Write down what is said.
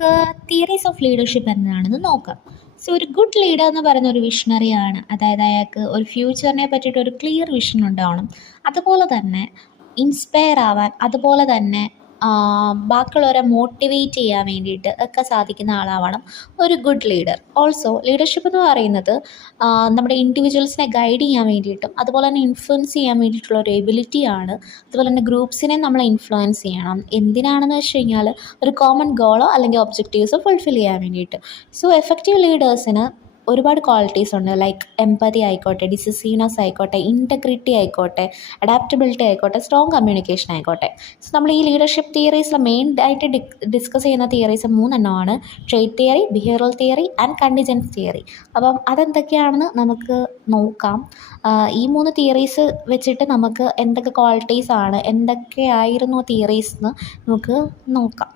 നമുക്ക് theories of leadership എന്താണെന്ന് നോക്കാം. സോ ഒരു ഗുഡ് ലീഡർ എന്ന് പറയുന്ന ഒരു വിഷണറിയാണ്. അതായത് അയാൾക്ക് ഒരു ഫ്യൂച്ചറിനെ പറ്റിയിട്ട് ഒരു ക്ലിയർ വിഷൻ ഉണ്ടാവണം. അതുപോലെ തന്നെ ഇൻസ്പയർ ആവാൻ, അതുപോലെ തന്നെ ബാക്കിയുള്ളവരെ മോട്ടിവേറ്റ് ചെയ്യാൻ വേണ്ടിയിട്ട് ഒക്കെ സാധിക്കുന്ന ആളാവണം ഒരു ഗുഡ് ലീഡർ. ഓൾസോ ലീഡർഷിപ്പ് എന്ന് പറയുന്നത് നമ്മുടെ ഇൻഡിവിജ്വൽസിനെ ഗൈഡ് ചെയ്യാൻ വേണ്ടിയിട്ടും അതുപോലെ തന്നെ ഇൻഫ്ലുവൻസ് ചെയ്യാൻ വേണ്ടിയിട്ടുള്ള ഒരു എബിലിറ്റിയാണ്. അതുപോലെ തന്നെ ഗ്രൂപ്പ്സിനെ നമ്മൾ ഇൻഫ്ലുവൻസ് ചെയ്യണം. എന്തിനാണെന്ന് വെച്ച് കഴിഞ്ഞാൽ ഒരു കോമൺ ഗോളോ അല്ലെങ്കിൽ ഒബ്ജക്റ്റീവ്സോ ഫുൾഫിൽ ചെയ്യാൻ വേണ്ടിയിട്ട്. സോ എഫക്റ്റീവ് ലീഡേഴ്സിന് ഒരുപാട് ക്വാളിറ്റീസ് ഉണ്ട്. ലൈക്ക് എംപതി ആയിക്കോട്ടെ, ഡിസിസീവ്നെസ് ആയിക്കോട്ടെ, ഇൻറ്റഗ്രിറ്റി ആയിക്കോട്ടെ, അഡാപ്റ്റബിലിറ്റി ആയിക്കോട്ടെ, സ്ട്രോങ് കമ്മ്യൂണിക്കേഷൻ ആയിക്കോട്ടെ. സോ നമ്മൾ ഈ ലീഡർഷിപ്പ് തിയറീസിൽ മെയിനായിട്ട് ഡിസ്കസ് ചെയ്യുന്ന തിയറീസ് 3 എണ്ണമാണ്: trait theory, behavioural theory and contingency theory. അപ്പം അതെന്തൊക്കെയാണെന്ന് നമുക്ക് നോക്കാം. ഈ 3 തിയറീസ് വെച്ചിട്ട് നമുക്ക് എന്തൊക്കെ ക്വാളിറ്റീസാണ്, എന്തൊക്കെയായിരുന്നു തിയറീസ് എന്ന് നമുക്ക് നോക്കാം.